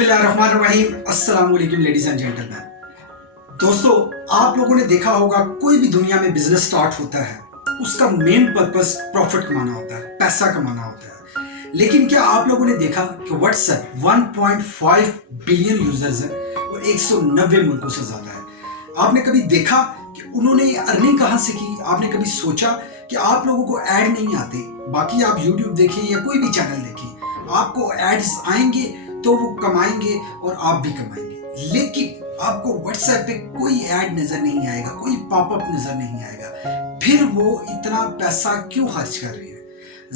बिस्मिल्लाहिर्रहमानिर्रहीम। अस्सलाम वालेकुम लेडीज एंड जेंटलमैन। दोस्तों, आप लोगों ने देखा होगा कोई भी दुनिया में बिजनेस स्टार्ट होता है, उसका मेन पर्पस प्रॉफिट कमाना होता है, पैसा कमाना होता है। लेकिन क्या आप लोगों ने देखा कि व्हाट्सएप 1.5 बिलियन यूजर्स हैं और 190 मुल्कों से ज्यादा है। आपने कभी देखा कि उन्होंने ये अर्निंग कहां से की? आपने कभी सोचा कि आप लोगों को ऐड नहीं आते? बाकी आप यूट्यूब देखें या कोई भी चैनल देखें, आपको एड्स आएंगे तो वो कमाएंगे और आप भी कमाएंगे। लेकिन आपको व्हाट्सएप पे कोई ऐड नजर नहीं आएगा, कोई पॉपअप नजर नहीं आएगा। फिर वो इतना पैसा क्यों खर्च कर रहे हैं?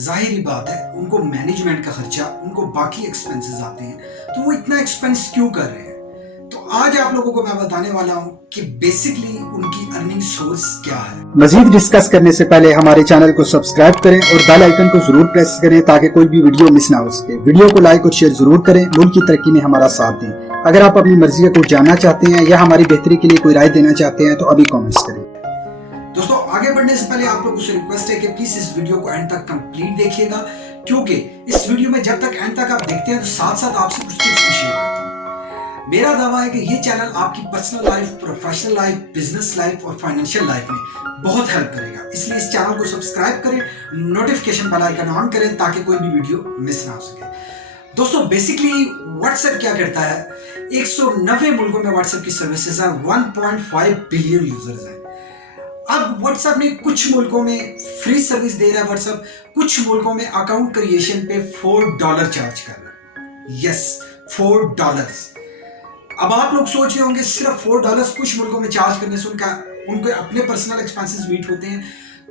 जाहिर बात है, उनको मैनेजमेंट का खर्चा, उनको बाकी एक्सपेंसेस आते हैं, तो वो इतना एक्सपेंस क्यों कर रहे हैं? तो आज आप लोगों को मैं बताने वाला हूं कि बेसिकली उनकी अर्निंग सोर्स क्या है। मजीद डिस्कस करने से पहले हमारे चैनल को सब्सक्राइब करें और बेल आइकन को जरूर प्रेस करें ताकि कोई भी वीडियो मिस ना हो सके। वीडियो को लाइक और शेयर जरूर करें, मुल्क की तरक्की में हमारा साथ दें। अगर आप अपनी मर्जी का कुछ जानना चाहते हैं या हमारी बेहतरी के लिए कोई राय देना चाहते हैं तो अभी कॉमेंट्स करें। दोस्तों, आगे बढ़ने से पहले आप लोगों से रिक्वेस्ट है कि प्लीज इस वीडियो को एंड तक कंप्लीट देखिएगा, क्योंकि इस वीडियो में जब तक एंड तक आप देखते हैं तो साथ साथ आपसे कुछ टिप्स भी शेयर करता हूं। मेरा दावा है कि ये चैनल आपकी personal life, professional life, business life और फाइनेंशियल लाइफ में बहुत हेल्प करेगा। इसलिए इस चैनल को सब्सक्राइब करें, नोटिफिकेशन बेल आइकन ऑन करें ताकि कोई भी वीडियो मिस ना हो सके। दोस्तों, बेसिकली व्हाट्सएप क्या करता है? 190 मुल्कों में व्हाट्सएप की सर्विसेज है, 1.5 बिलियन यूजर्स हैं। अब व्हाट्सएप ने कुछ मुल्कों में फ्री सर्विस दे रहा है व्हाट्सएप, कुछ मुल्कों में अकाउंट क्रिएशन पे $4 चार्ज कर रहा है। यस, $4। अब आप लोग सोच रहे होंगे सिर्फ $4 कुछ मुल्कों में चार्ज करने से उनके अपने पर्सनल एक्सपेंसेस मीट होते हैं।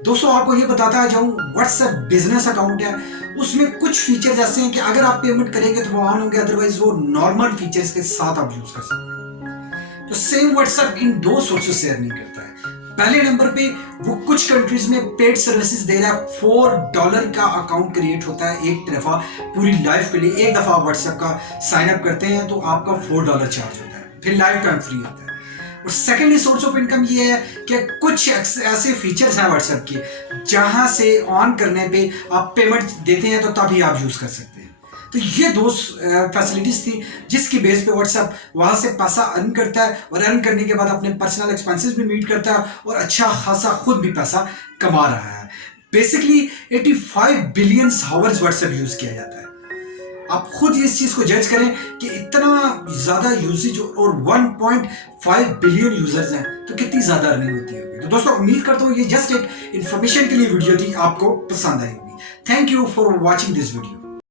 दोस्तों, आपको ये बताता जाऊं, व्हाट्सएप बिजनेस अकाउंट है, उसमें कुछ फीचर्स ऐसे हैं कि अगर आप पेमेंट करेंगे तो वो ऑन होंगे, अदरवाइज वो नॉर्मल फीचर्स के साथ आप यूज कर सकते हैं। तो सेम व्हाट्सएप इन दो सोर्सेस से अर्निंग करता है। पहले नंबर पे वो कुछ कंट्रीज में पेड सर्विसेज दे रहा है। $4 का अकाउंट क्रिएट होता है एक तरफा पूरी लाइफ के लिए। एक दफा व्हाट्सएप का साइन अप करते हैं तो आपका $4 चार्ज होता है, फिर लाइफ टाइम फ्री होता है। और सेकेंडली सोर्स ऑफ इनकम ये है कि कुछ ऐसे फीचर्स हैं व्हाट्सएप के जहां से ऑन करने पे आप पेमेंट देते हैं तो तभी आप यूज कर सकते हैं। तो ये दो फैसिलिटीज थी जिसकी बेस पे व्हाट्सएप वहां से पैसा अर्न करता है और अर्न करने के बाद अपने पर्सनल एक्सपेंसेस भी मीट करता है और अच्छा खासा खुद भी पैसा कमा रहा है। Basically 85 billion hours WhatsApp use किया जाता है। आप खुद इस चीज को जज करें कि इतना ज्यादा यूसेज और 1.5 बिलियन यूजर्स हैं तो कितनी ज्यादा अर्निंग होती है। तो दोस्तों, उम्मीद करता हूँ ये जस्ट एक इंफॉर्मेशन के लिए वीडियो थी, आपको पसंद आई होगी। Thank you for watching this video.